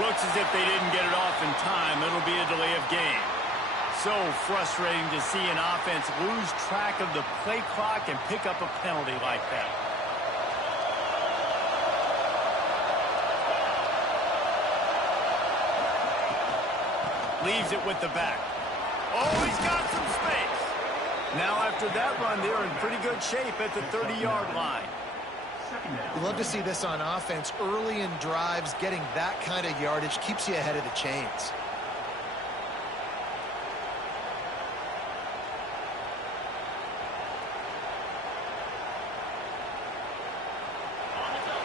Looks as if they didn't get it off in time. It'll be a delay of game. So frustrating to see an offense lose track of the play clock and pick up a penalty like that. Leaves it with the back. Oh, he's got some space. Now after that run, they're in pretty good shape at the 30-yard line. You love to see this on offense. Early in drives, getting that kind of yardage keeps you ahead of the chains.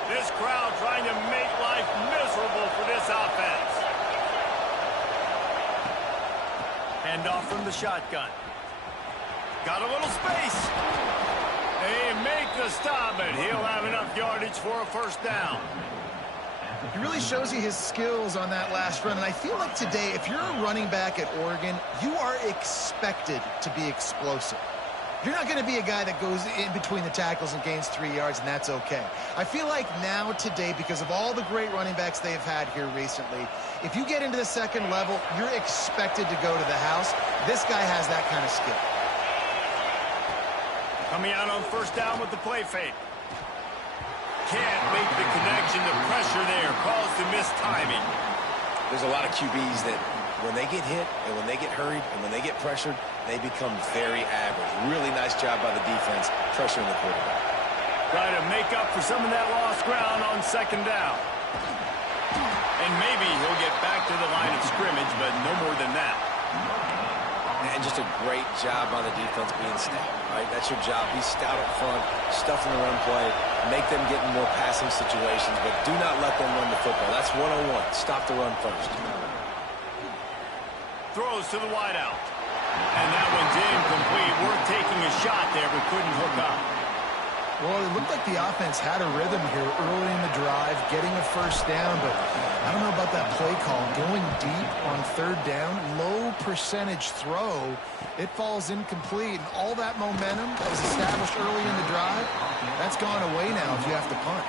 This crowd trying to make life miserable for this offense. Hand off from the shotgun. Got a little space. They make the stop, but he'll have enough yardage for a first down. He really shows you his skills on that last run, and I feel like today, if you're a running back at Oregon, you are expected to be explosive. You're not going to be a guy that goes in between the tackles and gains 3 yards, and that's okay. I feel like now, today, because of all the great running backs they've had here recently, if you get into the second level, you're expected to go to the house. This guy has that kind of skill. Coming out on first down with the play fake. Can't make the connection. The pressure there caused the missed timing. There's a lot of QBs that when they get hit and when they get hurried and when they get pressured, they become very average. Really nice job by the defense pressuring the quarterback. Try to make up for some of that lost ground on second down. And maybe he'll get back to the line of scrimmage, but no more than that. And just a great job by the defense being stout, right? That's your job. Be stout up front, stuff in the run play, make them get in more passing situations, but do not let them run the football. That's 101. Stop the run first. Throws to the wideout. And that one's incomplete. Worth taking a shot there, but couldn't hook up. Well, it looked like the offense had a rhythm here early in the drive, getting a first down, but I don't know about that play call. Going deep on third down, low percentage throw, it falls incomplete, and all that momentum that was established early in the drive, that's gone away now if you have to punt.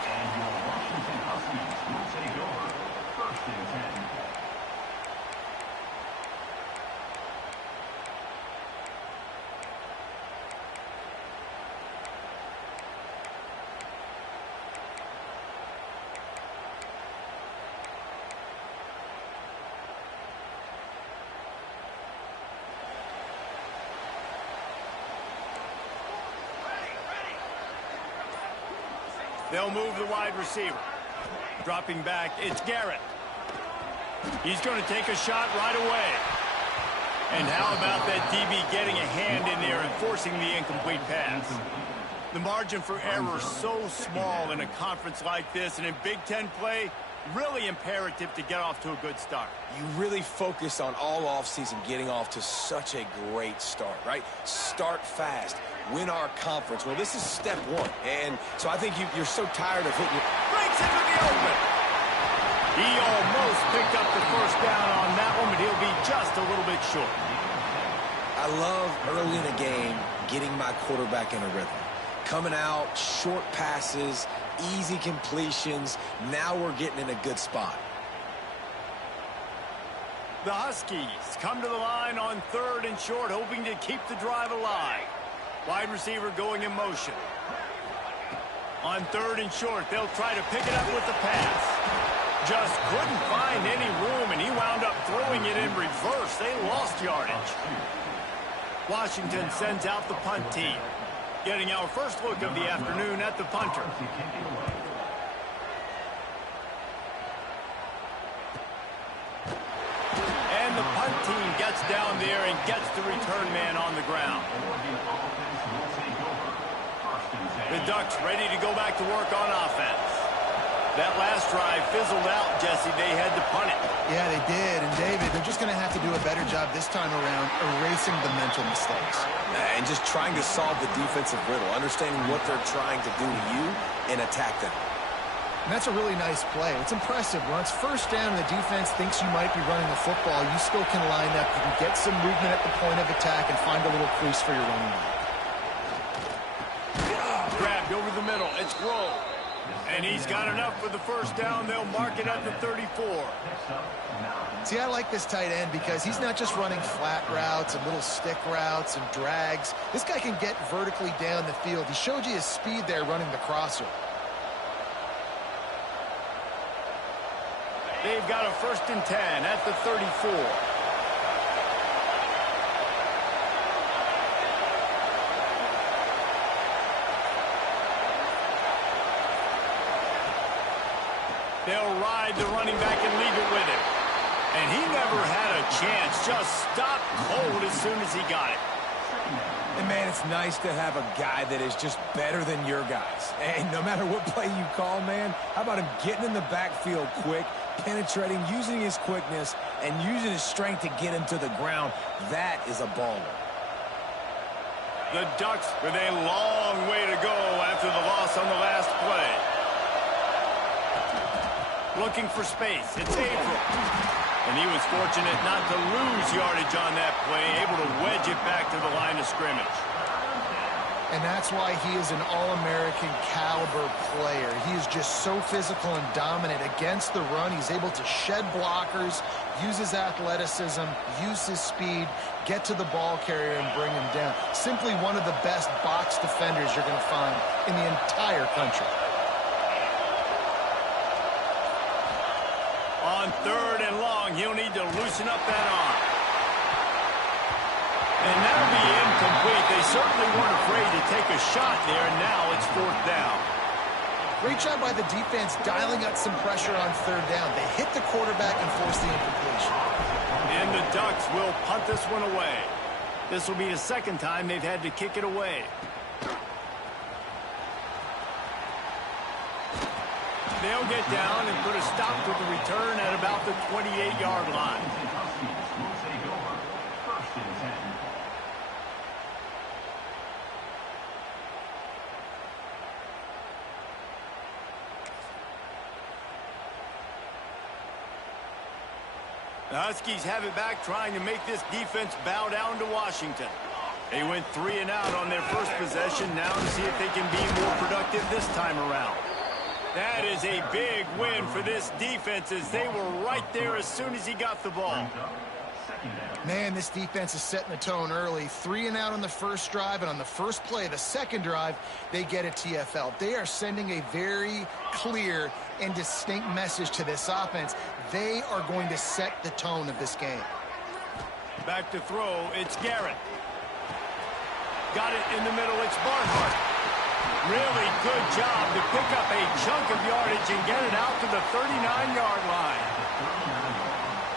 They'll move the wide receiver. Dropping back, it's Garrett. He's going to take a shot right away. And how about that DB getting a hand in there and forcing the incomplete pass? The margin for error so small in a conference like this, and in Big Ten play, really imperative to get off to a good start. You really focus on all offseason getting off to such a great start, right? Start fast. Win our conference. Well, this is step one. And so I think you're so tired of hitting. Breaks into the open. He almost picked up the first down on that one, but he'll be just a little bit short. I love early in a game getting my quarterback in a rhythm. Coming out, short passes, easy completions. Now we're getting in a good spot. The Huskies come to the line on third and short, hoping to keep the drive alive. Wide receiver going in motion. On third and short, they'll try to pick it up with the pass. Just couldn't find any room, and he wound up throwing it in reverse. They lost yardage. Washington sends out the punt team. Getting our first look of the afternoon at the punter. And the punt team gets down there and gets the return man on the ground. The Ducks ready to go back to work on offense. That last drive fizzled out, Jesse. They had to punt it. Yeah, they did. And, David, they're just going to have to do a better job this time around erasing the mental mistakes. And just trying to solve the defensive riddle, understanding what they're trying to do to you and attack them. And that's a really nice play. It's impressive. When it's first down and the defense thinks you might be running the football, you still can line up. You can get some movement at the point of attack and find a little crease for your running back. Grabbed over the middle. It's Grove. And he's got enough for the first down. They'll mark it at the 34. See, I like this tight end because he's not just running flat routes and little stick routes and drags. This guy can get vertically down the field. He showed you his speed there running the crosser. They've got a 1st and 10 at the 34. They'll ride the running back and leave it with him. And he never had a chance. Just stopped cold as soon as he got it. And, man, it's nice to have a guy that is just better than your guys. And no matter what play you call, man, how about him getting in the backfield quick, penetrating, using his quickness, and using his strength to get him to the ground? That is a baller. The Ducks with a long way to go after the loss on the last play. Looking for space. It's April. And he was fortunate not to lose yardage on that play, able to wedge it back to the line of scrimmage. And that's why he is an All-American caliber player. He is just so physical and dominant against the run. He's able to shed blockers, use his athleticism, use his speed, get to the ball carrier and bring him down. Simply one of the best box defenders you're going to find in the entire country. On 3rd and long, he'll need to loosen up that arm. And that'll be incomplete. They certainly weren't afraid to take a shot there, and now it's 4th down. Great job by the defense dialing up some pressure on 3rd down. They hit the quarterback and forced the incompletion. And the Ducks will punt this one away. This will be the 2nd time they've had to kick it away. They'll get down and put a stop to the return at about the 28-yard line. The Huskies have it back, trying to make this defense bow down to Washington. They went 3 and out on their first possession, now to see if they can be more productive this time around. That is a big win for this defense, as they were right there as soon as he got the ball. Man, this defense is setting the tone early. 3 and out on the first drive, and on the first play, the second drive, they get a TFL. They are sending a very clear and distinct message to this offense. They are going to set the tone of this game. Back to throw, it's Garrett. Got it in the middle, it's Barnhart. Really good job to pick up a chunk of yardage and get it out to the 39-yard line.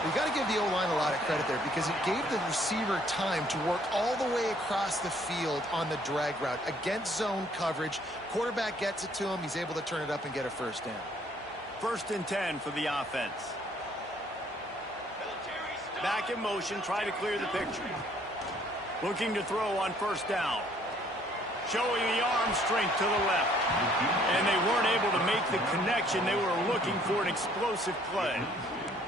You got to give the O-line a lot of credit there because it gave the receiver time to work all the way across the field on the drag route against zone coverage. Quarterback gets it to him. He's able to turn it up and get a 1st down. 1st and 10 for the offense. Back in motion, try to clear the picture. Looking to throw on 1st down. Showing the arm strength to the left. And they weren't able to make the connection. They were looking for an explosive play.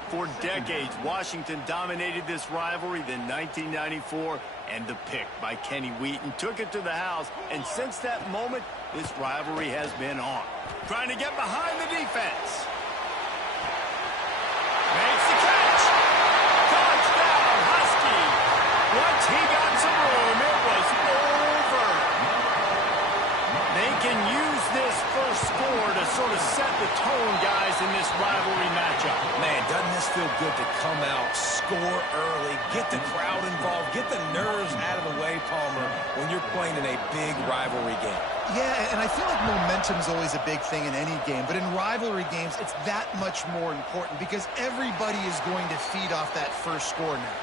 For decades, Washington dominated this rivalry. Then 1994, and the pick by Kenny Wheaton took it to the house. And since that moment, this rivalry has been on. Trying to get behind the defense. Makes the catch. Touchdown, Husky. Once he got some room, it was over. They can use this first score to sort of set the tone, guys, in this rivalry matchup. Man, doesn't this feel good to come out, score early, get the crowd involved, get the nerves out of the way, Palmer, when you're playing in a big rivalry game? Yeah, and I feel like momentum is always a big thing in any game, but in rivalry games, it's that much more important because everybody is going to feed off that first score now.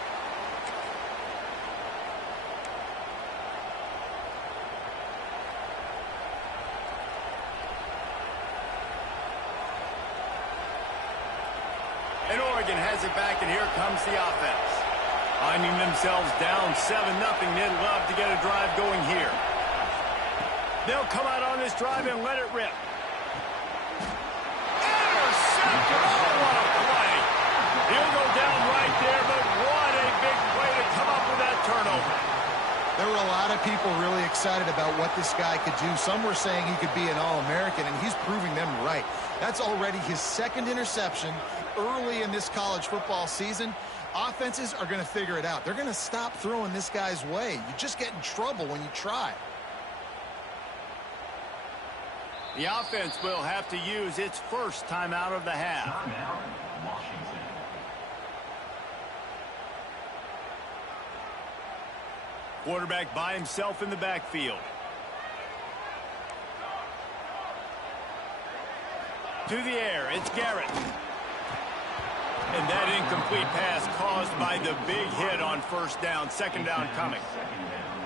And Oregon has it back, and here comes the offense. Finding themselves down 7-0, they'd love to get a drive going here. They'll come out on this drive and let it rip. Intercepted! Oh, what a play! He'll go down right there, but what a big play to come up with that turnover. There were a lot of people really excited about what this guy could do. Some were saying he could be an All-American, and he's proving them right. That's already his second interception early in this college football season. Offenses are going to figure it out. They're going to stop throwing this guy's way. You just get in trouble when you try. The offense will have to use its first timeout of the half. Quarterback by himself in the backfield. To the air, it's Garrett. And that incomplete pass caused by the big hit on first down. Second down coming.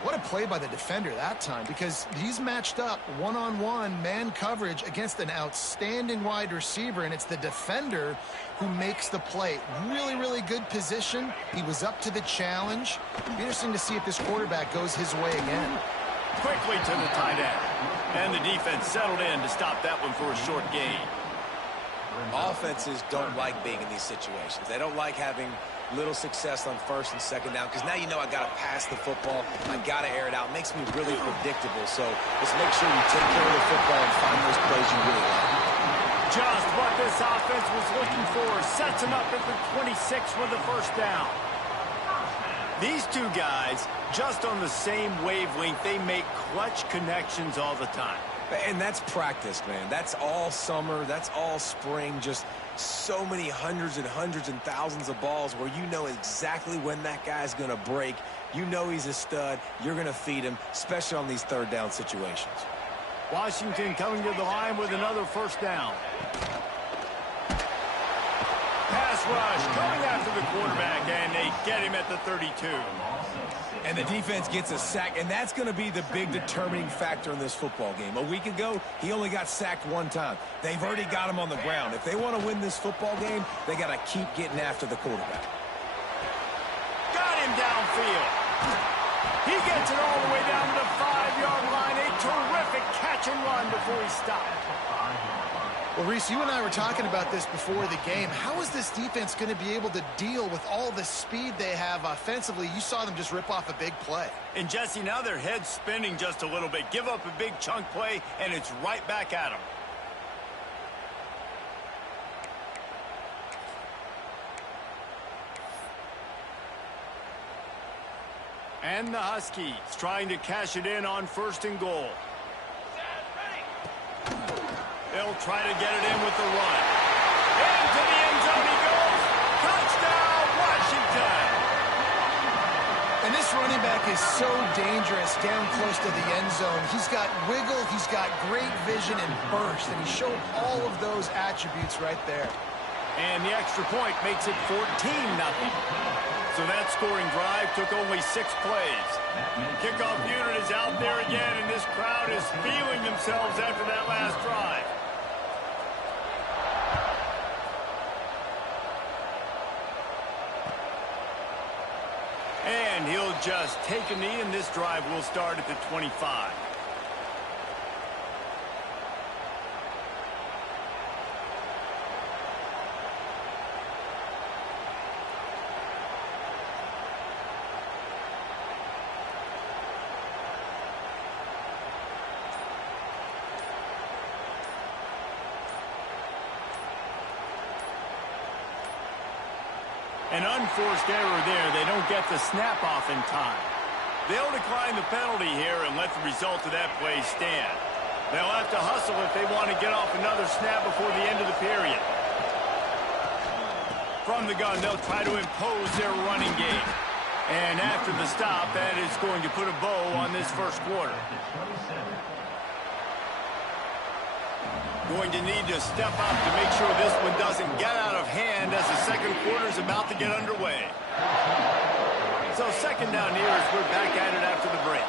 What a play by the defender that time, because he's matched up one-on-one man coverage against an outstanding wide receiver, and it's the defender who makes the play. Really, really good position. He was up to the challenge. It'll be interesting to see if this quarterback goes his way again. Quickly to the tight end. And the defense settled in to stop that one for a short gain. Offenses don't like being in these situations. They don't like having little success on first and second down, because now you know I got to pass the football. I got to air it out. It makes me really predictable. So just make sure you take care of the football and find those plays you really like. Just what this offense was looking for. Sets him up at the 26 with the first down. These two guys, just on the same wavelength, they make clutch connections all the time. And that's practice, man. That's all summer. That's all spring. Just so many hundreds and thousands of balls where you know exactly when that guy's going to break. You know he's a stud. You're going to feed him, especially on these third down situations. Washington coming to the line with another first down. Pass rush coming after the quarterback, and they get him at the 32. And the defense gets a sack, and that's going to be the big determining factor in this football game. A week ago, he only got sacked one time. They've already got him on the ground. If they want to win this football game, they got to keep getting after the quarterback. Got him downfield. He gets it all the way down to the 5-yard line. A terrific catch and run before he stopped. Well, Reese, you and I were talking about this before the game. How is this defense going to be able to deal with all the speed they have offensively? You saw them just rip off a big play. And, Jesse, now their head's spinning just a little bit. Give up a big chunk play, and it's right back at them. And the Huskies trying to cash it in on first and goal. They'll try to get it in with the run. Into the end zone he goes. Touchdown, Washington. And this running back is so dangerous down close to the end zone. He's got wiggle, he's got great vision and burst, and he showed all of those attributes right there. And the extra point makes it 14-0. So that scoring drive took only 6 plays. Kickoff unit is out there again, and this crowd is feeling themselves after that last drive. And he'll just take a knee, and this drive will start at the 25. An unforced error there. They don't get the snap off in time. They'll decline the penalty here and let the result of that play stand. They'll have to hustle if they want to get off another snap before the end of the period. From the gun, they'll try to impose their running game. And after the stop, that is going to put a bow on this first quarter. Going to need to step up to make sure this one doesn't get out of hand as the second quarter is about to get underway. So second down here as we're back at it after the break.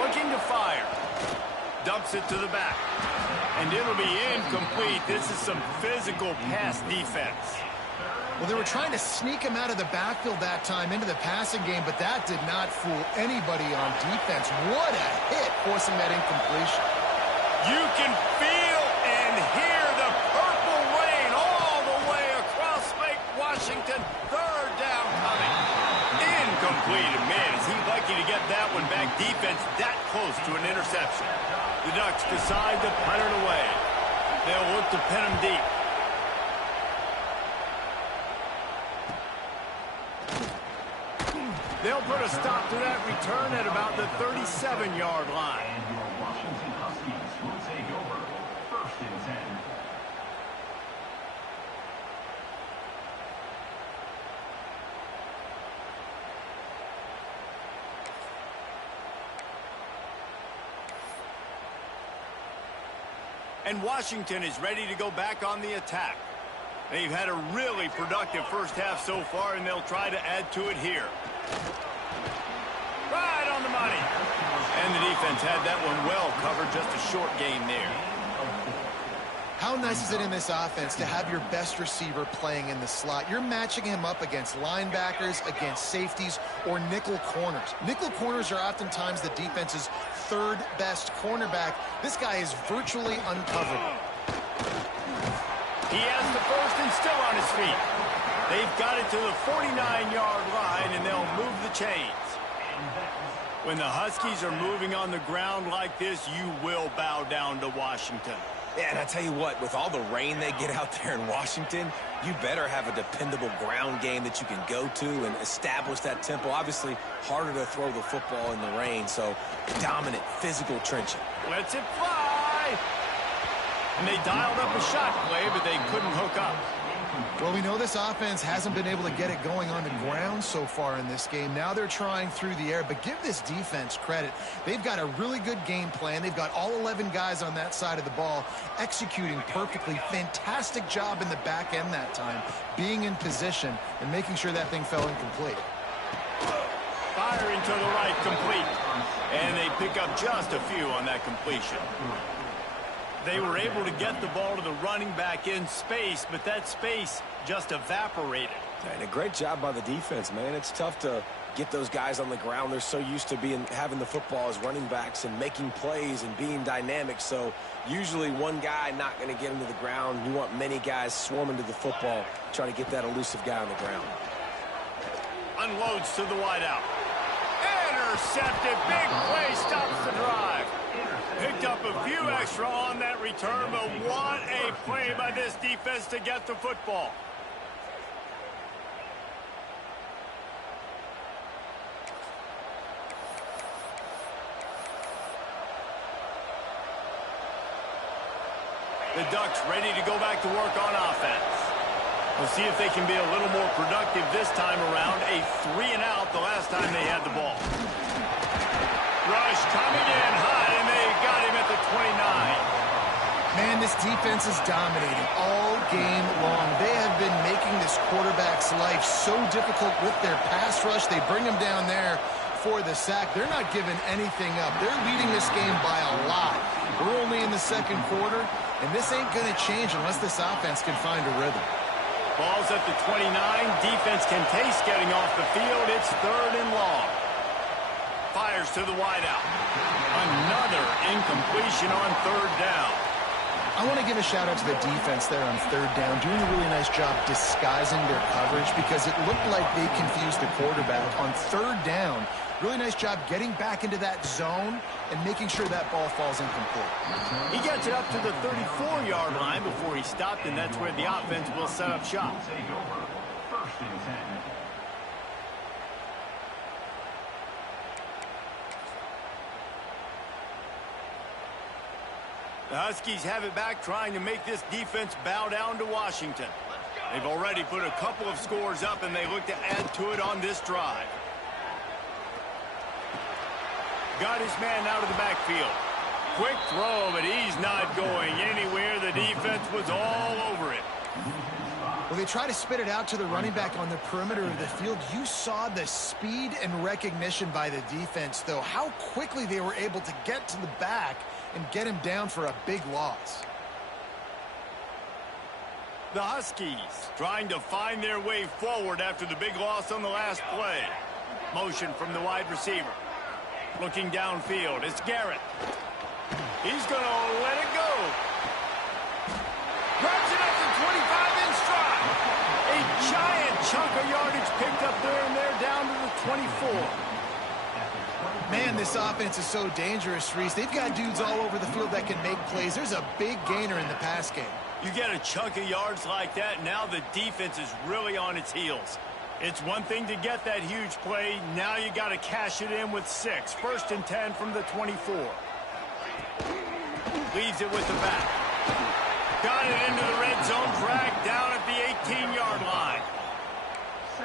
Looking to fire. Dumps it to the back. And it'll be incomplete. This is some physical pass defense. Well, they were trying to sneak him out of the backfield that time into the passing game, but that did not fool anybody on defense. What a hit, forcing that incompletion. You can feel and hear the purple rain all the way across Lake Washington. Third down coming. completed. Man, is he lucky to get that one back. Defense that close to an interception. The Ducks decide to punt it away. They'll look to pin him deep. They'll put a stop to that return at about the 37-yard line. And your Washington Huskies will take over 1st and 10. And Washington is ready to go back on the attack. They've had a really productive first half so far, and they'll try to add to it here. Right on the money. And the defense had that one well covered, just a short gain there. How nice is it in this offense to have your best receiver playing in the slot? You're matching him up against linebackers, against safeties, or nickel corners. Nickel corners are oftentimes the defense's third best cornerback. This guy is virtually uncoverable. He has the first and still on his feet. They've got it to the 49-yard line, and they'll move the chains. When the Huskies are moving on the ground like this, you will bow down to Washington. Yeah, and I tell you what, with all the rain they get out there in Washington, you better have a dependable ground game that you can go to and establish that tempo. Obviously, harder to throw the football in the rain, so dominant, physical trenching. Lets it fly. And they dialed up a shot play, but they couldn't hook up. Well, we know this offense hasn't been able to get it going on the ground so far in this game. Now they're trying through the air, but give this defense credit. They've got a really good game plan. They've got all 11 guys on that side of the ball executing perfectly. Fantastic job in the back end that time, being in position and making sure that thing fell incomplete. Firing to the right, complete. And they pick up just a few on that completion. They were able to get the ball to the running back in space, but that space just evaporated. And a great job by the defense, man. It's tough to get those guys on the ground. They're so used to having the football as running backs and making plays and being dynamic. So usually one guy not going to get him to the ground. You want many guys swarming to the football, try to get that elusive guy on the ground. Unloads to the wideout. Intercepted. Big play stops the drive. Picked up a few extra on that return, but what a play by this defense to get the football. The Ducks ready to go back to work on offense. We'll see if they can be a little more productive this time around. A 3-and-out the last time they had the ball. Rush coming in high, and they got him at the 29. Man, this defense is dominating all game long. They have been making this quarterback's life so difficult with their pass rush. They bring him down there for the sack. They're not giving anything up. They're leading this game by a lot. We're only in the second quarter, and this ain't going to change unless this offense can find a rhythm. Ball's at the 29. Defense can taste getting off the field. It's 3rd and long. Fires to the wideout. Another incompletion on 3rd down. I want to give a shout out to the defense there on 3rd down, doing a really nice job disguising their coverage because it looked like they confused the quarterback on 3rd down. Really nice job getting back into that zone and making sure that ball falls incomplete. He gets it up to the 34-yard line before he stopped, and that's where the offense will set up shop. Take over 1st and 10. The Huskies have it back, trying to make this defense bow down to Washington. They've already put a couple of scores up, and they look to add to it on this drive. Got his man out of the backfield. Quick throw, but he's not going anywhere. The defense was all over it. Well, they try to spit it out to the running back on the perimeter of the field. You saw the speed and recognition by the defense, though. How quickly they were able to get to the back and get him down for a big loss. The Huskies trying to find their way forward after the big loss on the last play. Motion from the wide receiver. Looking downfield, it's Garrett. He's going to let it go. Grabs it up to 25 in stride. A giant chunk of yardage picked up there, and they're down to the 24. Man, this offense is so dangerous, Reese. They've got dudes all over the field that can make plays. There's a big gainer in the pass game. You get a chunk of yards like that, now the defense is really on its heels. It's one thing to get that huge play. Now you got to cash it in with 6. 1st and 10 from the 24. Leaves it with the back. Got it into the red zone, dragged down at the 18-yard line.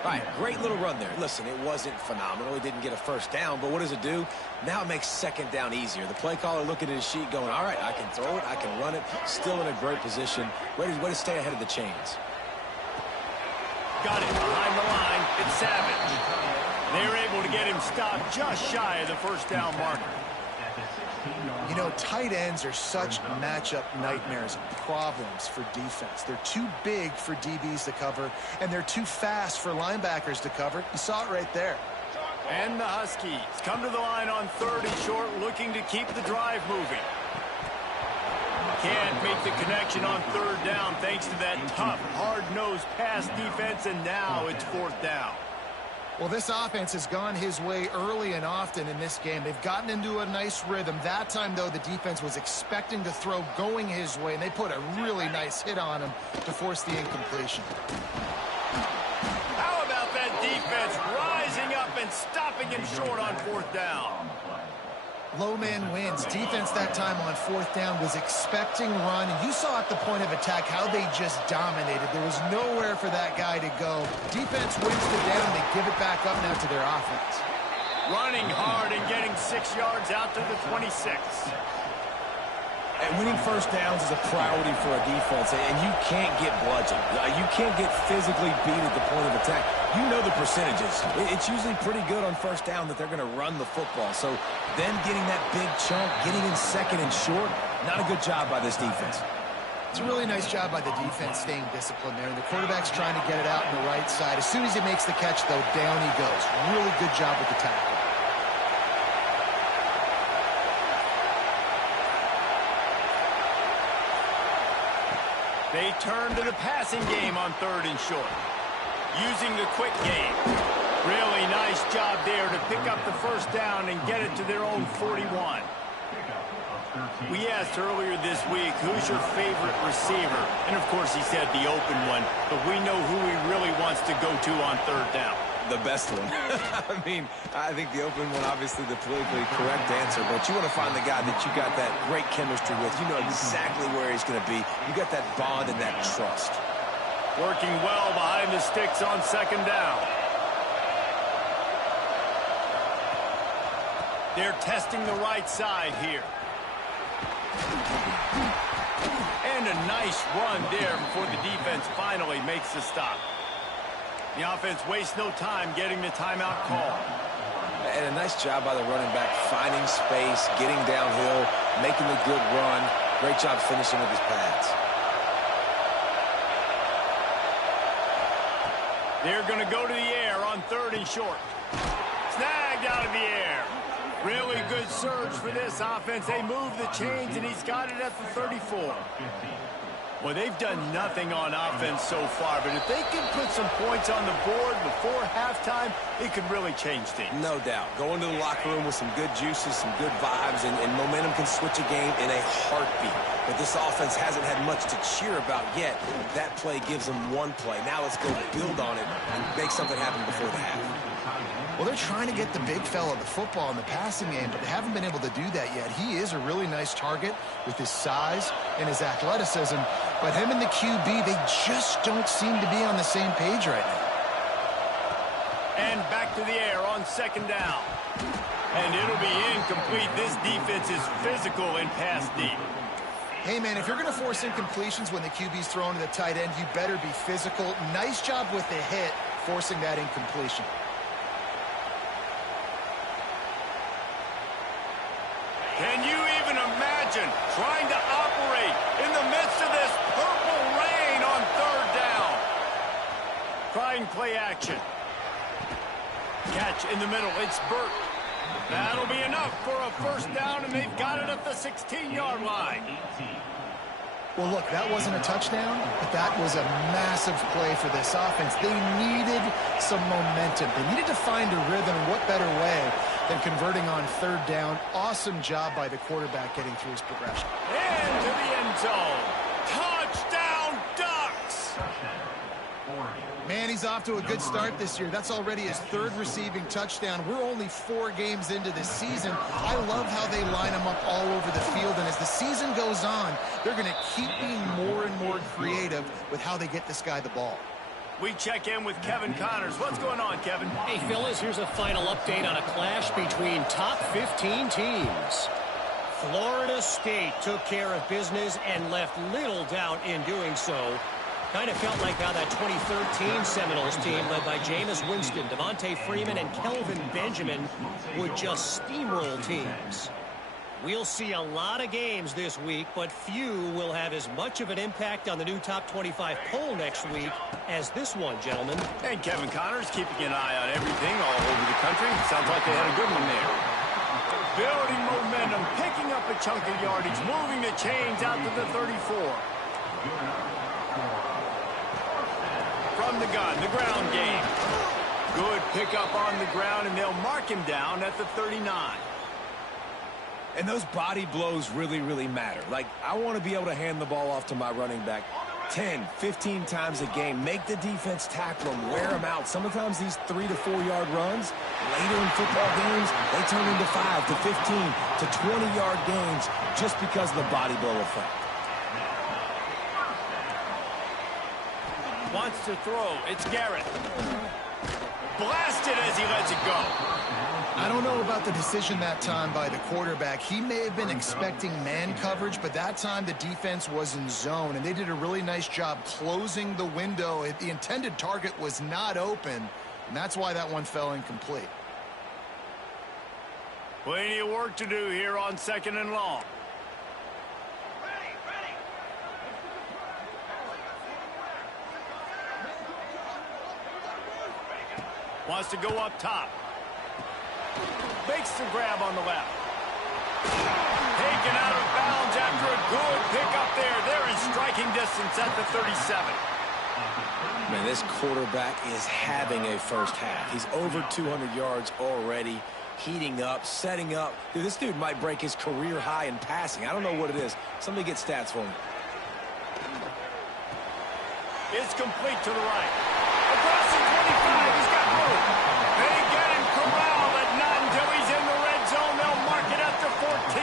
All right, great little run there. Listen, it wasn't phenomenal. He didn't get a first down, but what does it do? Now it makes 2nd down easier. The play caller looking at his sheet going, all right, I can throw it, I can run it, still in a great position. Way to stay ahead of the chains. Got it behind the line. It's Savage. They were able to get him stopped just shy of the first down marker. You know, tight ends are such matchup nightmares and problems for defense. They're too big for DBs to cover, and they're too fast for linebackers to cover. You saw it right there. And the Huskies come to the line on 3rd and short, looking to keep the drive moving. Can't make the connection on 3rd down thanks to that tough, hard-nosed pass defense, and now it's 4th down. Well, this offense has gone his way early and often in this game. They've gotten into a nice rhythm. That time, though, the defense was expecting to throw going his way, and they put a really nice hit on him to force the incompletion. How about that defense rising up and stopping him short on 4th down? Low man wins. Defense that time on 4th down was expecting run, and you saw at the point of attack how they just dominated. There was nowhere for that guy to go. Defense wins the down. They give it back up now to their offense. Running hard and getting 6 yards out to the 26. And winning first downs is a priority for a defense, and you can't get bludgeoned. You can't get physically beat at the point of attack. You know the percentages. It's usually pretty good on first down that they're going to run the football. So then getting that big chunk, getting in 2nd and short, not a good job by this defense. It's a really nice job by the defense staying disciplined there, and the quarterback's trying to get it out on the right side. As soon as he makes the catch, though, down he goes. Really good job with the tackle. They turn to the passing game on 3rd and short. Using the quick game. Really nice job there to pick up the first down and get it to their own 41. We asked earlier this week, who's your favorite receiver? And, of course, he said the open one. But we know who he really wants to go to on 3rd down. The best one. I mean, I think the open one, obviously the politically correct answer, but you want to find the guy that you got that great chemistry with. You know exactly where he's going to be. You got that bond and that trust. Working well behind the sticks on 2nd down. They're testing the right side here. And a nice run there before the defense finally makes the stop. The offense wastes no time getting the timeout call. And a nice job by the running back, finding space, getting downhill, making a good run. Great job finishing with his pads. They're going to go to the air on 3rd and short. Snagged out of the air. Really good surge for this offense. They move the chains, and he's got it at the 34. Well, they've done nothing on offense so far, but if they can put some points on the board before halftime, it could really change things. No doubt. Go into the locker room with some good juices, some good vibes, and momentum can switch a game in a heartbeat. But this offense hasn't had much to cheer about yet. That play gives them one play. Now let's go build on it and make something happen before the half. Well, they're trying to get the big fella the football in the passing game, but they haven't been able to do that yet. He is a really nice target with his size and his athleticism, but him and the QB, they just don't seem to be on the same page right now. And back to the air on 2nd down. And it'll be incomplete. This defense is physical in pass deep. Hey, man, if you're going to force incompletions when the QB's throwing to the tight end, you better be physical. Nice job with the hit, forcing that incompletion. Can you even imagine trying to operate in the midst of this purple rain on 3rd down? Trying play action. Catch in the middle. It's Burt. That'll be enough for a first down, and they've got it at the 16-yard line. Well, look, that wasn't a touchdown, but that was a massive play for this offense. They needed some momentum. They needed to find a rhythm, and what better way than converting on third down. Awesome job by the quarterback getting through his progression. Into the end zone. Touchdown, Ducks! Man, he's off to a good start this year. That's already his third receiving touchdown. We're only 4 games into this season. I love how they line him up all over the field, and as the season goes on, they're going to keep being more and more creative with how they get this guy the ball. We check in with Kevin Connors. What's going on, Kevin? Hey, fellas, here's a final update on a clash between top 15 teams. Florida State took care of business and left little doubt in doing so. Kind of felt like how that 2013 Seminoles team led by Jameis Winston, Devontae Freeman, and Kelvin Benjamin would just steamroll teams. We'll see a lot of games this week, but few will have as much of an impact on the new top 25 poll next week as this one, gentlemen. And Kevin Connors keeping an eye on everything all over the country. Sounds like they had a good one there. Building momentum, picking up a chunk of yardage, moving the chains out to the 34. From the gun, the ground game. Good pickup on the ground, and they'll mark him down at the 39. And those body blows really, really matter. Like, I want to be able to hand the ball off to my running back 10, 15 times a game. Make the defense tackle him, wear him out. Sometimes these 3 to 4 yard runs, later in football games, they turn into 5 to 15 to 20-yard gains just because of the body blow effect. Wants to throw. It's Garrett. Blasted as he lets it go. I don't know about the decision that time by the quarterback. He may have been expecting man coverage, but that time the defense was in zone, and they did a really nice job closing the window. The intended target was not open, and that's why that one fell incomplete. Plenty of work to do here on 2nd and long. Wants to go up top. Makes the grab on the left. Taken out of bounds after a good pickup there. They're in striking distance at the 37. Man, this quarterback is having a first half. He's over 200 yards already, heating up, setting up. Dude, this dude might break his career high in passing. I don't know what it is. Somebody get stats for me. It's complete to the right. Across the 25. He's got room. They get him corralled, but not until he's in the red zone. They'll mark it up to 14.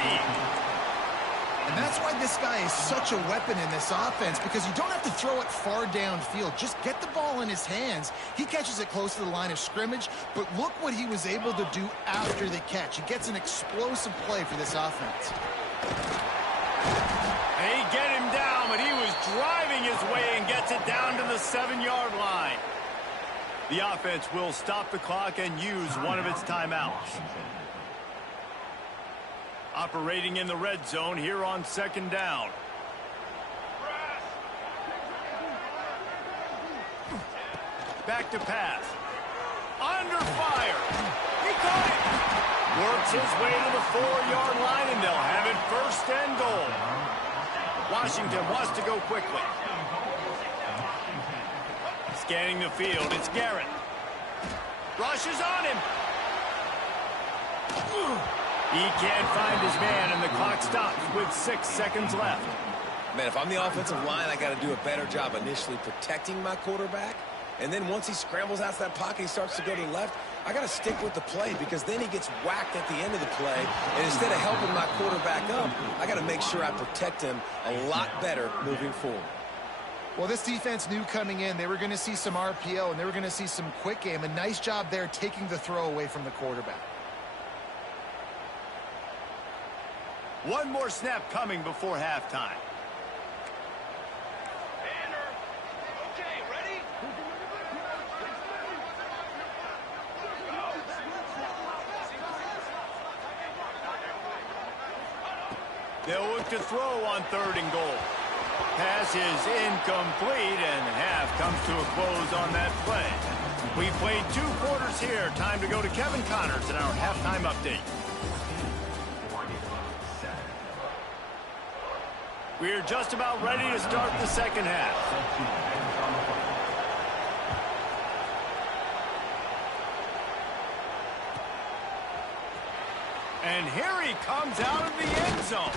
And that's why this guy is such a weapon in this offense, because you don't have to throw it far downfield. Just get the ball in his hands. He catches it close to the line of scrimmage, but look what he was able to do after the catch. He gets an explosive play for this offense. They get him down, but he was driving his way and gets it down to the 7-yard line. The offense will stop the clock and use one of its timeouts. Operating in the red zone here on 2nd down. Back to pass. Under fire. He caught it. Works his way to the 4-yard line, and they'll have it 1st and goal. Washington wants to go quickly. Scanning the field, it's Garrett. Rushes on him. He can't find his man, and the clock stops with 6 seconds left. Man, if I'm the offensive line, I got to do a better job initially protecting my quarterback. And then once he scrambles out of that pocket, he starts to go to the left, I got to stick with the play, because then he gets whacked at the end of the play. And instead of helping my quarterback up, I got to make sure I protect him a lot better moving forward. Well, this defense knew coming in they were going to see some RPO, and they were going to see some quick game. A nice job there taking the throw away from the quarterback. One more snap coming before halftime. Okay, ready? They'll look to throw on 3rd and goal. Pass is incomplete, and half comes to a close on that play. We played 2 quarters here. Time to go to Kevin Connors in our halftime update. We're just about ready to start the second half. And here he comes out of the end zone.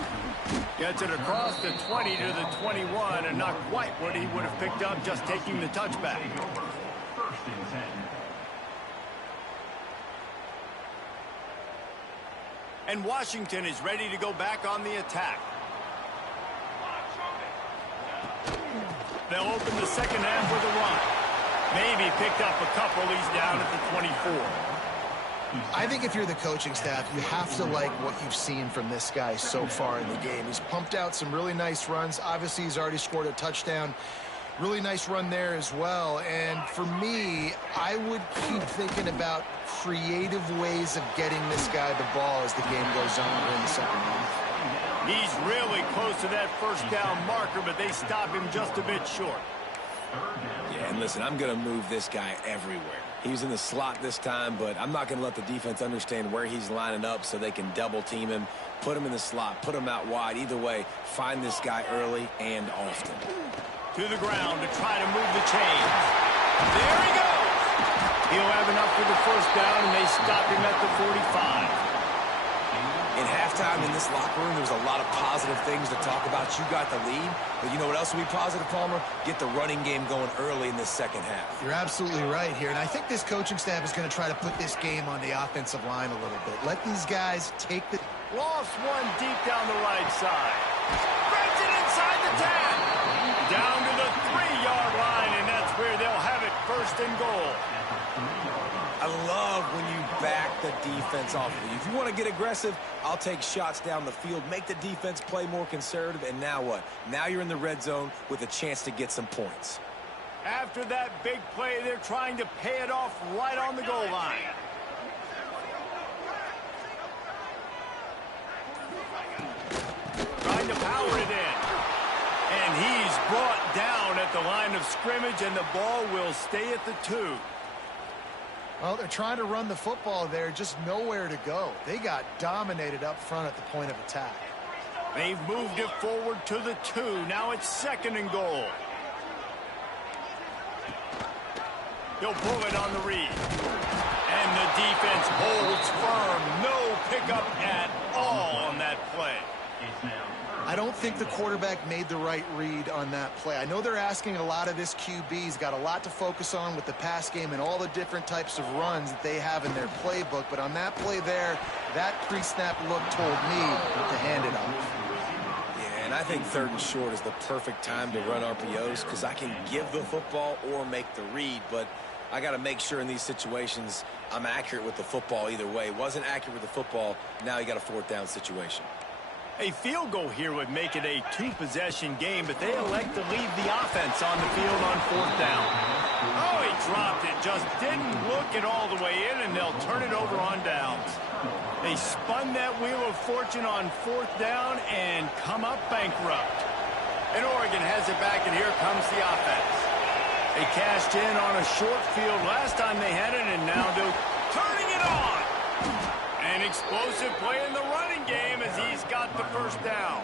Gets it across the 20 to the 21, and not quite what he would have picked up just taking the touchback. First and 10. And Washington is ready to go back on the attack. They'll open the second half with a run. Maybe picked up a couple. He's down at the 24. I think if you're the coaching staff, you have to like what you've seen from this guy so far in the game. He's pumped out some really nice runs. Obviously, he's already scored a touchdown. Really nice run there as well. And for me, I would keep thinking about creative ways of getting this guy the ball as the game goes on in the second half. He's really close to that first down marker, but they stop him just a bit short. Yeah, and listen, I'm going to move this guy everywhere. He's in the slot this time, but I'm not going to let the defense understand where he's lining up so they can double team him, put him in the slot, put him out wide. Either way, find this guy early and often. To the ground to try to move the chains. There he goes. He'll have enough for the first down, and they stop him at the 45. In halftime in this locker room, there was a lot of positive things to talk about. You got the lead, but you know what else will be positive, Palmer? Get the running game going early in this second half. You're absolutely right here, and I think this coaching staff is going to try to put this game on the offensive line a little bit. Let these guys take the... Lost one deep down the right side. Spreads it inside the 10. Down to the 3-yard line, and that's where they'll have it, first and goal. I love when you back the defense off of you. If you want to get aggressive, I'll take shots down the field, make the defense play more conservative, and now what? Now you're in the red zone with a chance to get some points. After that big play, they're trying to pay it off right on the goal line. Trying to power it in. And he's brought down at the line of scrimmage, and the ball will stay at the 2. Well, they're trying to run the football there, just nowhere to go. They got dominated up front at the point of attack. They've moved it forward to the 2. Now it's second and goal. He'll pull it on the read. And the defense holds firm. No pickup at all on that play. I don't think the quarterback made the right read on that play. I know they're asking a lot of this QB. He's got a lot to focus on with the pass game and all the different types of runs that they have in their playbook. But on that play there, that pre-snap look told me to hand it off. Yeah, and I think third and short is the perfect time to run RPOs because I can give the football or make the read, but I got to make sure in these situations I'm accurate with the football either way. Wasn't accurate with the football, now you got a fourth down situation. A field goal here would make it a 2-possession game, but they elect to leave the offense on the field on fourth down. Oh, he dropped it. Just didn't look it all the way in, and they'll turn it over on downs. They spun that wheel of fortune on fourth down and come up bankrupt. And Oregon has it back, and here comes the offense. They cashed in on a short field last time they had it, and now they're turning it on. An explosive play in the running game as he's got the first down.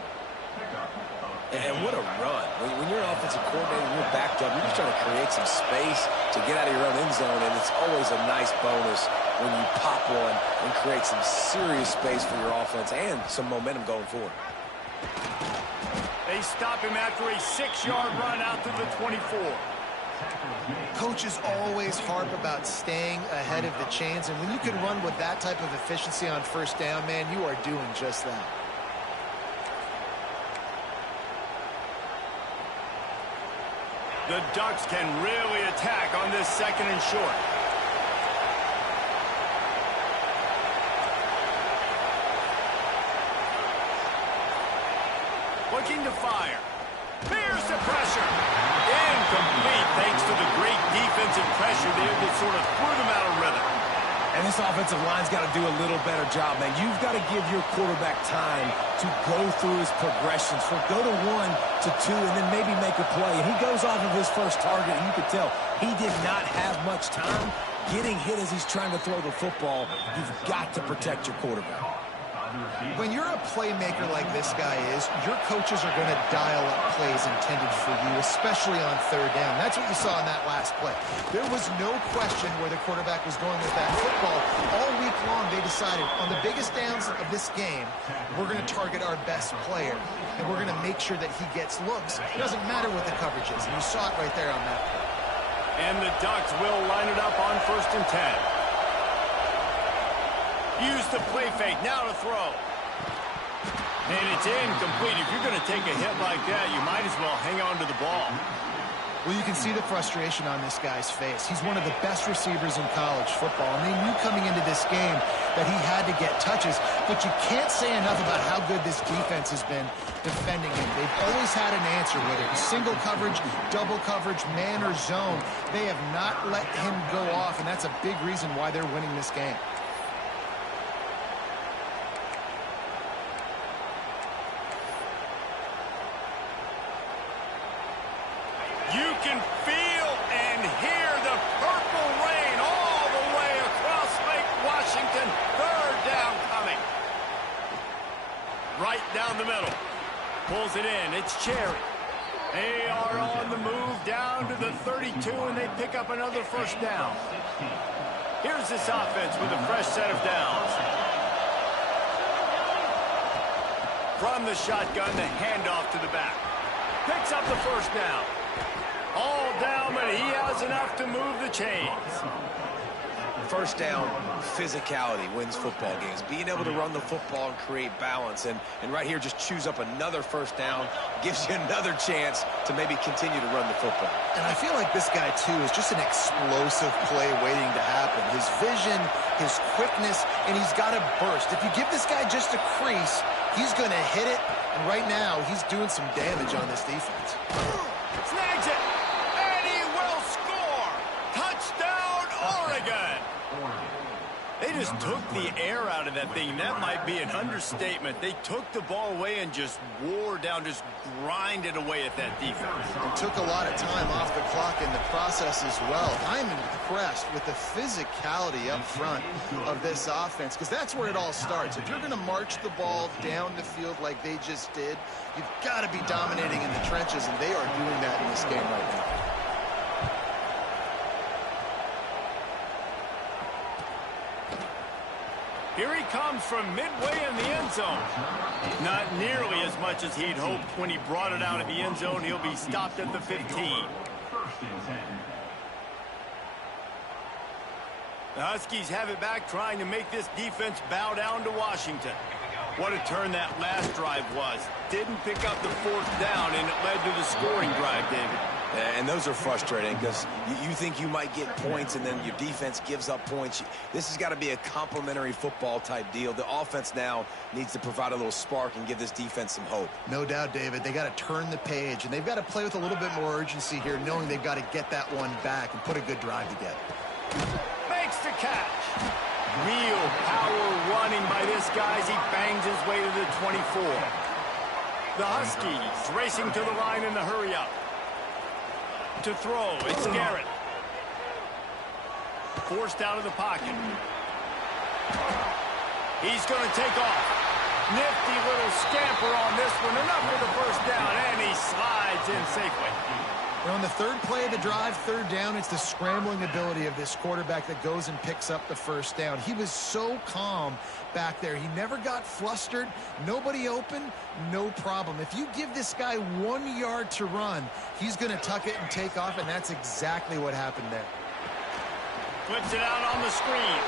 And what a run. When you're an offensive coordinator and you're backed up, you're just trying to create some space to get out of your own end zone, and it's always a nice bonus when you pop one and create some serious space for your offense and some momentum going forward. They stop him after a 6-yard run out to the 24. Coaches always harp about staying ahead of the chains, and when you can run with that type of efficiency on first down, man, you are doing just that. The Ducks can really attack on this second and short. Looking to fire. Here's the pressure. Incomplete thanks to the great defensive pressure there that sort of threw them out of rhythm. And this offensive line's got to do a little better job, man. You've got to give your quarterback time to go through his progressions. So go to 1 to 2 and then maybe make a play. And he goes off of his first target, and you could tell he did not have much time getting hit as he's trying to throw the football. You've got to protect your quarterback. When you're a playmaker like this guy is, your coaches are going to dial up plays intended for you, especially on third down. That's what you saw in that last play. There was no question where the quarterback was going with that football. All week long, they decided on the biggest downs of this game, we're going to target our best player, and we're going to make sure that he gets looks. It doesn't matter what the coverage is, and you saw it right there on that play. And the Ducks will line it up on 1st and 10. Use the play fake, now to throw. And it's incomplete. If you're going to take a hit like that, you might as well hang on to the ball. Well, you can see the frustration on this guy's face. He's one of the best receivers in college football, and they knew coming into this game that he had to get touches, but you can't say enough about how good this defense has been defending him. They've always had an answer, whether it's single coverage, double coverage, man or zone. They have not let him go off, and that's a big reason why they're winning this game. You can feel and hear the purple rain all the way across Lake Washington. 3rd down coming. Right down the middle. Pulls it in. It's Cherry. They are on the move down to the 32, and they pick up another 1st down. Here's this offense with a fresh set of downs. From the shotgun, the handoff to the back. Picks up the 1st down. All down, but he has enough to move the chains. 1st down, physicality wins football games. Being able to run the football and create balance. And right here, just choose up another 1st down. Gives you another chance to maybe continue to run the football. And I feel like this guy, too, is just an explosive play waiting to happen. His vision, his quickness, and he's got a burst. If you give this guy just a crease, he's going to hit it. And right now, he's doing some damage on this defense. Snags it. And he will score. Touchdown, Oregon. They just took the air out of that thing. That might be an understatement. They took the ball away and just wore down, just grinded away at that defense. And took a lot of time off the clock in the process as well. I'm impressed with the physicality up front of this offense, because that's where it all starts. If you're going to march the ball down the field like they just did, you've got to be dominating in the trenches, and they are doing that in this game right now. Here he comes from midway in the end zone. Not nearly as much as he'd hoped when he brought it out of the end zone. He'll be stopped at the 15. 1st and 10. The Huskies have it back, trying to make this defense bow down to Washington. What a turn that last drive was. Didn't pick up the 4th down, and it led to the scoring drive, David. And those are frustrating because you think you might get points and then your defense gives up points. This has got to be a complementary football type deal. The offense now needs to provide a little spark and give this defense some hope. No doubt, David. They got to turn the page, and they've got to play with a little bit more urgency here, knowing they've got to get that one back and put a good drive together. Makes the catch. Real power running by this guy as he bangs his way to the 24. The Huskies racing to the line in the hurry-up. To throw, it's Garrett. Forced out of the pocket. He's going to take off. Nifty little scamper on this one. Enough for the 1st down, and he slides in safely. And on the 3rd play of the drive, 3rd down, it's the scrambling ability of this quarterback that goes and picks up the 1st down. He was so calm back there. He never got flustered. Nobody open, no problem. If you give this guy 1 yard to run, he's going to tuck it and take off, and that's exactly what happened there. Flips it out on the screen.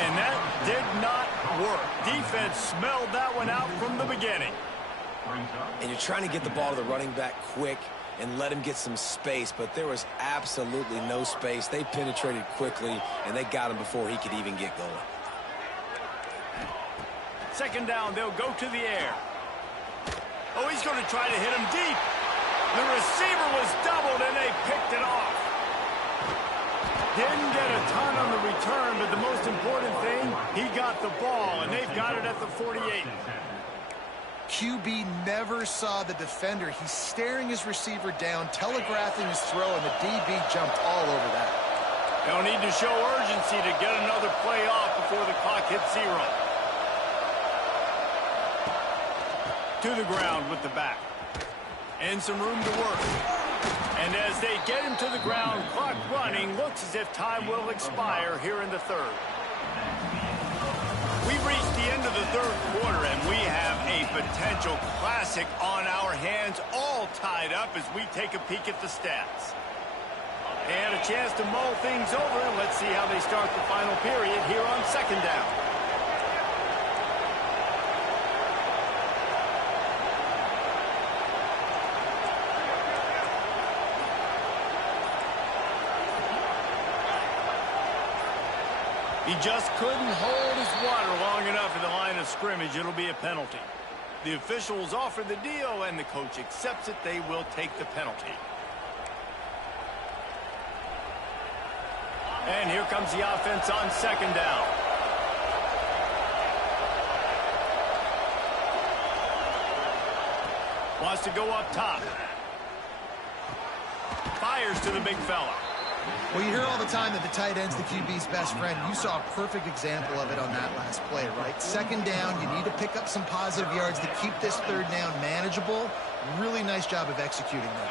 And that did not work. Defense smelled that one out from the beginning. And you're trying to get the ball to the running back quick and let him get some space, but there was absolutely no space. They penetrated quickly, and they got him before he could even get going. 2nd down, they'll go to the air. Oh, he's going to try to hit him deep. The receiver was doubled, and they picked it off. Didn't get a ton on the return, but the most important thing, he got the ball, and they've got it at the 48. QB never saw the defender. He's staring his receiver down, telegraphing his throw, and the DB jumped all over that. They'll need to show urgency to get another play off before the clock hits 0. to the ground with the back. And some room to work. And as they get him to the ground, clock running, looks as if time will expire here in the third. We've reached the end of the third quarter, and we have a potential classic on our hands, all tied up as we take a peek at the stats. They had a chance to mull things over, and let's see how they start the final period here on second down. He just couldn't hold his water long enough at the line of scrimmage. It'll be a penalty. The officials offer the deal, and the coach accepts it. They will take the penalty. And here comes the offense on second down. Wants to go up top. Fires to the big fella. Well, you hear all the time that the tight end's the QB's best friend. You saw a perfect example of it on that last play, right? Second down, you need to pick up some positive yards to keep this third down manageable. Really nice job of executing that.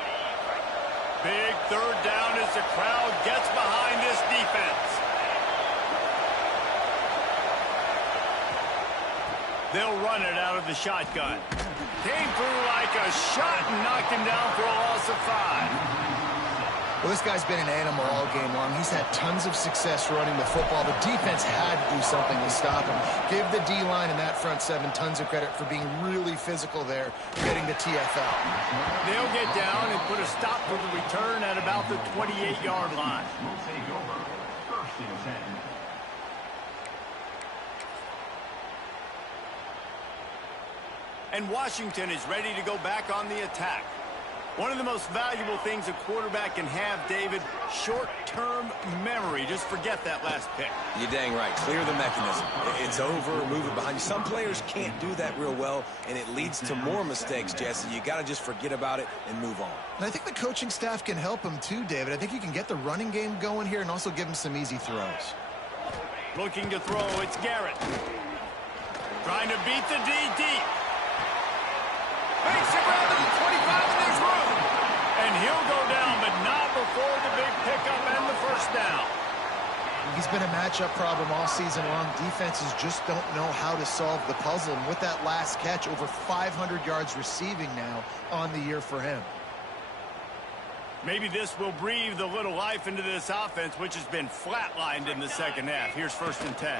Big third down as the crowd gets behind this defense. They'll run it out of the shotgun. Came through like a shot and knocked him down for a loss of 5. Well, this guy's been an animal all game long. He's had tons of success running the football. The defense had to do something to stop him. Give the D-line and that front seven tons of credit for being really physical there, getting the TFL. They'll get down and put a stop for the return at about the 28-yard line. Will take over. First and 10. And Washington is ready to go back on the attack. One of the most valuable things a quarterback can have, David, short-term memory. Just forget that last pick. You're dang right. Clear the mechanism. It's over, move it behind you. Some players can't do that real well, and it leads to more mistakes, Jesse. You got to just forget about it and move on. And I think the coaching staff can help him too, David. I think you can get the running game going here and also give him some easy throws. Looking to throw, it's Garrett. Trying to beat the D deep. Makes it around to the 25, and there's room. And he'll go down, but not before the big pickup and the first down. He's been a matchup problem all season long. Defenses just don't know how to solve the puzzle. And with that last catch, over 500 yards receiving now on the year for him. Maybe this will breathe a little life into this offense, which has been flatlined in the second half. Here's 1st and 10.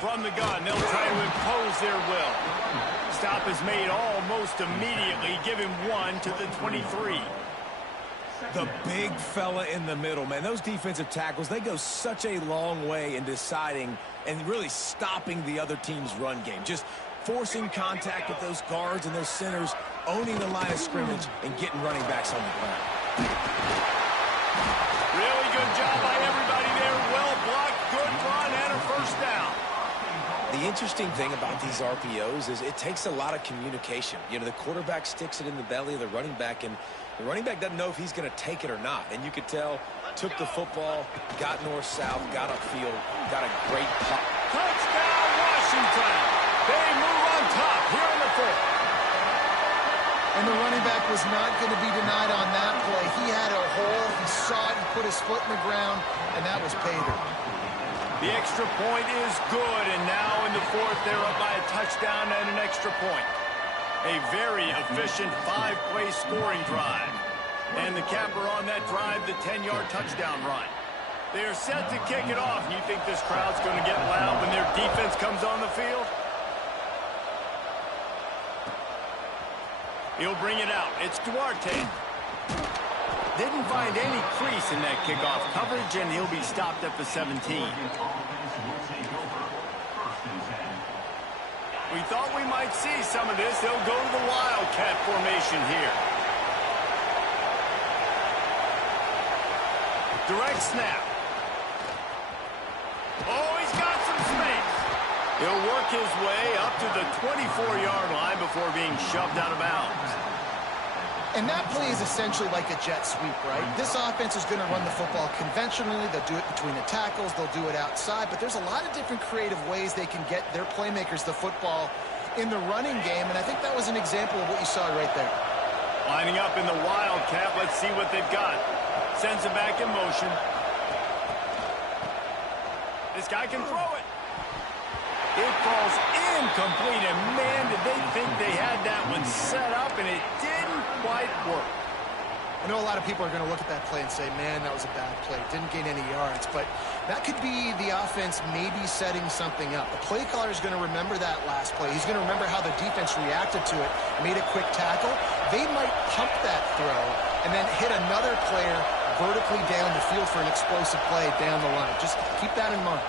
From the gun, they'll try to impose their will. Stop is made almost immediately. Give him 1 to the 23. The big fella in the middle, man. Those defensive tackles, they go such a long way in deciding and really stopping the other team's run game. Just forcing contact with those guards and those centers, owning the line of scrimmage, and getting running backs on the ground. Really good job by everybody there. Well blocked, good run, and a first down. The interesting thing about these RPOs is it takes a lot of communication. You know, the quarterback sticks it in the belly of the running back, and the running back doesn't know if he's going to take it or not. And you could tell, took the football, got north-south, got upfield, got a great pop. Touchdown, Washington. They move on top here in the 4th. And the running back was not going to be denied on that play. He had a hole. He saw it. He put his foot in the ground, and that was pay dirt. The extra point is good, and now in the 4th, they're up by a touchdown and an extra point. A very efficient 5-play scoring drive. And the capper on that drive, the 10-yard touchdown run. They are set to kick it off. You think this crowd's going to get loud when their defense comes on the field? He'll bring it out. It's Duarte. Didn't find any crease in that kickoff coverage, and he'll be stopped at the 17. We thought we might see some of this. They'll go to the Wildcat formation here. Direct snap. Oh, he's got some space. He'll work his way up to the 24-yard line before being shoved out of bounds. And that play is essentially like a jet sweep, right? This offense is going to run the football conventionally. They'll do it between the tackles. They'll do it outside. But there's a lot of different creative ways they can get their playmakers the football in the running game, and I think that was an example of what you saw right there. Lining up in the Wildcat. Let's see what they've got. Sends it back in motion. This guy can throw it. It falls incomplete, and man, did they think they had that one set up, and it didn't quite work. I know a lot of people are going to look at that play and say, man, that was a bad play. Didn't gain any yards. But that could be the offense maybe setting something up. The play caller is going to remember that last play. He's going to remember how the defense reacted to it, made a quick tackle. They might pump that throw and then hit another player vertically down the field for an explosive play down the line. Just keep that in mind.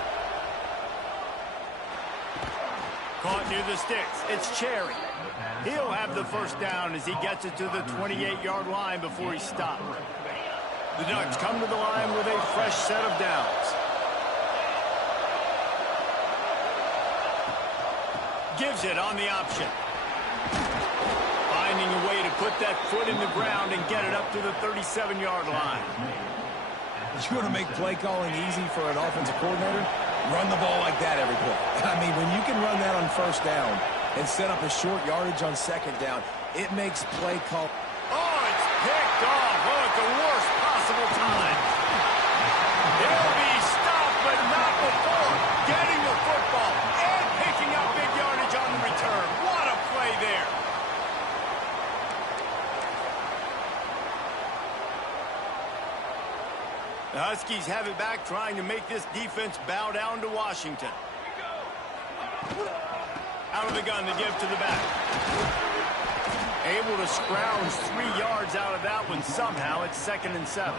Caught near the sticks. It's Cherry. He'll have the first down as he gets it to the 28-yard line before he's stopped. The Ducks come to the line with a fresh set of downs. Gives it on the option. Finding a way to put that foot in the ground and get it up to the 37-yard line. You want to make play calling easy for an offensive coordinator? Run the ball like that every play. I mean, when you can run that on first down and set up a short yardage on second down, it makes play call. Oh, it's picked off. Oh, at the worst possible time. He'll be stopped, but not before getting the football and picking up big yardage on the return. What a play there. The Huskies have it back, trying to make this defense bow down to Washington. Out of the gun to give to the back. Able to scrounge 3 yards out of that one somehow. It's 2nd and 7.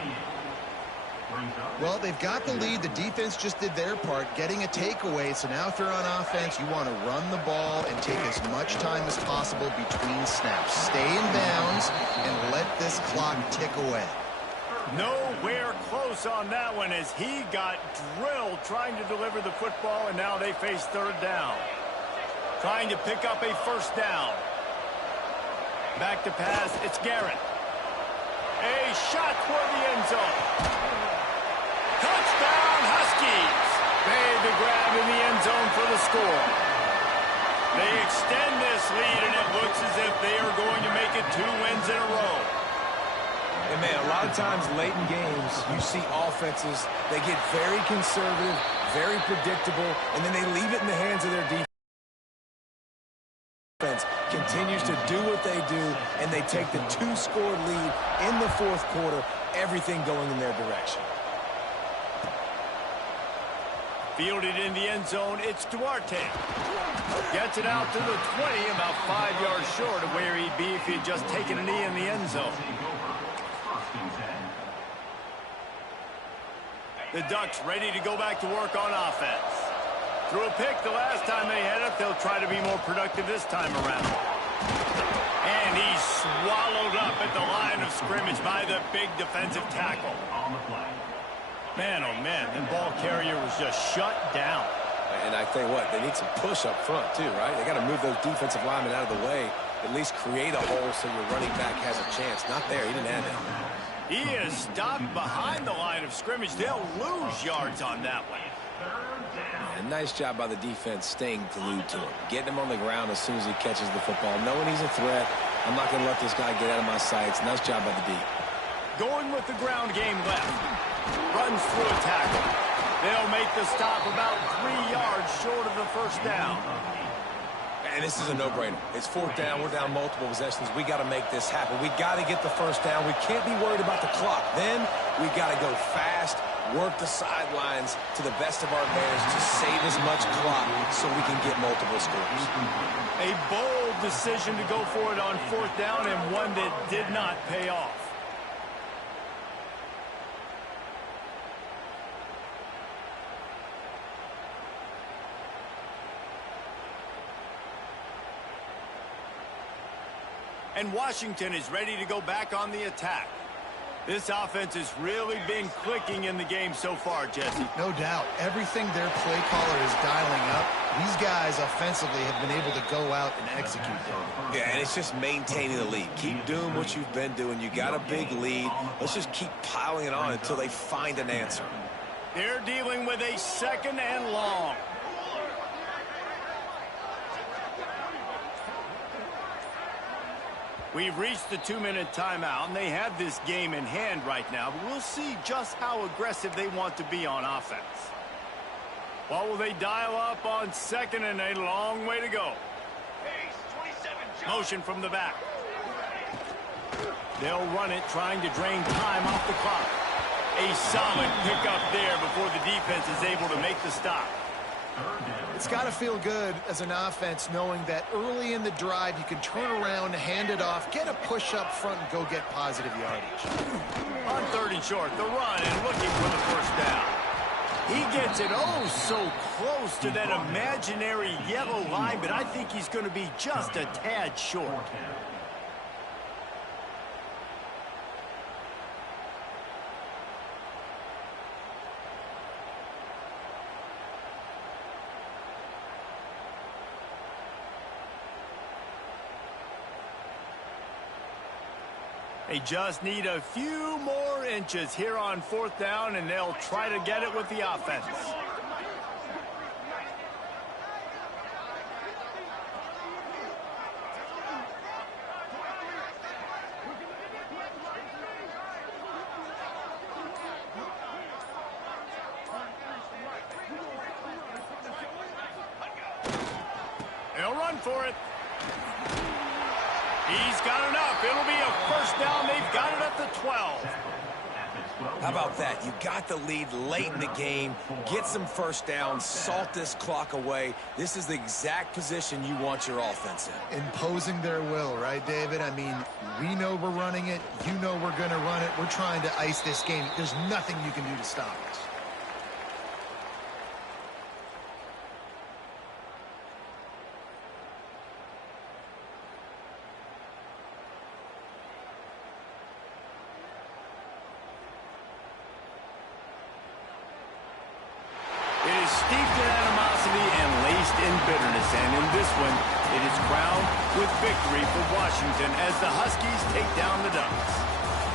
Well, they've got the lead. The defense just did their part, getting a takeaway. So now if you're on offense, you want to run the ball and take as much time as possible between snaps. Stay in bounds and let this clock tick away. Nowhere close on that one as he got drilled trying to deliver the football, and now they face 3rd down. Trying to pick up a first down. Back to pass, it's Garrett. A shot toward the end zone. Touchdown, Huskies. Made the grab in the end zone for the score. They extend this lead, and it looks as if they are going to make it 2 wins in a row. And, man, a lot of times late in games, you see offenses, they get very conservative, very predictable, and then they leave it in the hands of their defense. Continues to do what they do, and they take the 2-score lead in the 4th quarter, everything going in their direction. Fielded in the end zone, it's Duarte. Gets it out to the 20, about 5 yards short of where he'd be if he had just taken a knee in the end zone. The Ducks ready to go back to work on offense. Threw a pick the last time they had it. They'll try to be more productive this time around. And he's swallowed up at the line of scrimmage by the big defensive tackle. Man, oh man, the ball carrier was just shut down. And I tell you what, they need some push up front too, right? They got to move those defensive linemen out of the way, at least create a hole so your running back has a chance. Not there, he didn't have it. He is stopped behind the line of scrimmage. They'll lose yards on that one. And nice job by the defense staying glued to him. Getting him on the ground as soon as he catches the football. Knowing he's a threat, I'm not going to let this guy get out of my sights. Nice job by the D. Going with the ground game left. Runs through a tackle. They'll make the stop about 3 yards short of the first down. And this is a no-brainer. It's 4th down. We're down multiple possessions. We got to make this happen. We got to get the first down. We can't be worried about the clock. Then we got to go fast, work the sidelines to the best of our advantage to save as much clock so we can get multiple scores. A bold decision to go for it on 4th down, and one that did not pay off. And Washington is ready to go back on the attack. This offense has really been clicking in the game so far, Jesse. No doubt. Everything their play caller is dialing up, these guys offensively have been able to go out and execute them. Yeah, and it's just maintaining the lead. Keep doing what you've been doing. You got a big lead. Let's just keep piling it on until they find an answer. They're dealing with a 2nd and long. We've reached the 2-minute timeout, and they have this game in hand right now, but we'll see just how aggressive they want to be on offense. What will they dial up on second and a long way to go? Motion from the back. They'll run it, trying to drain time off the clock. A solid pickup there before the defense is able to make the stop. It's got to feel good as an offense knowing that early in the drive you can turn around, hand it off, get a push up front, and go get positive yardage. On 3rd and short, the run and looking for the first down. He gets it so close to that imaginary yellow line, but I think he's going to be just a tad short. They just need a few more inches here on 4th down, and they'll try to get it with the offense. They'll run for it. He's got enough. It'll be a first down. They've got it at the 12. How about that? You got the lead late in the game. Get some first downs. Salt this clock away. This is the exact position you want your offense in. Imposing their will, right, David? I mean, we know we're running it. You know we're going to run it. We're trying to ice this game. There's nothing you can do to stop us. Steeped in animosity and laced in bitterness, and in this one, it is crowned with victory for Washington as the Huskies take down the Ducks.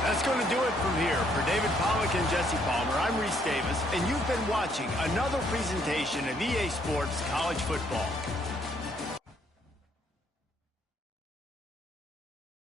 That's going to do it from here. For David Pollack and Jesse Palmer, I'm Reese Davis, and you've been watching another presentation of EA Sports College Football.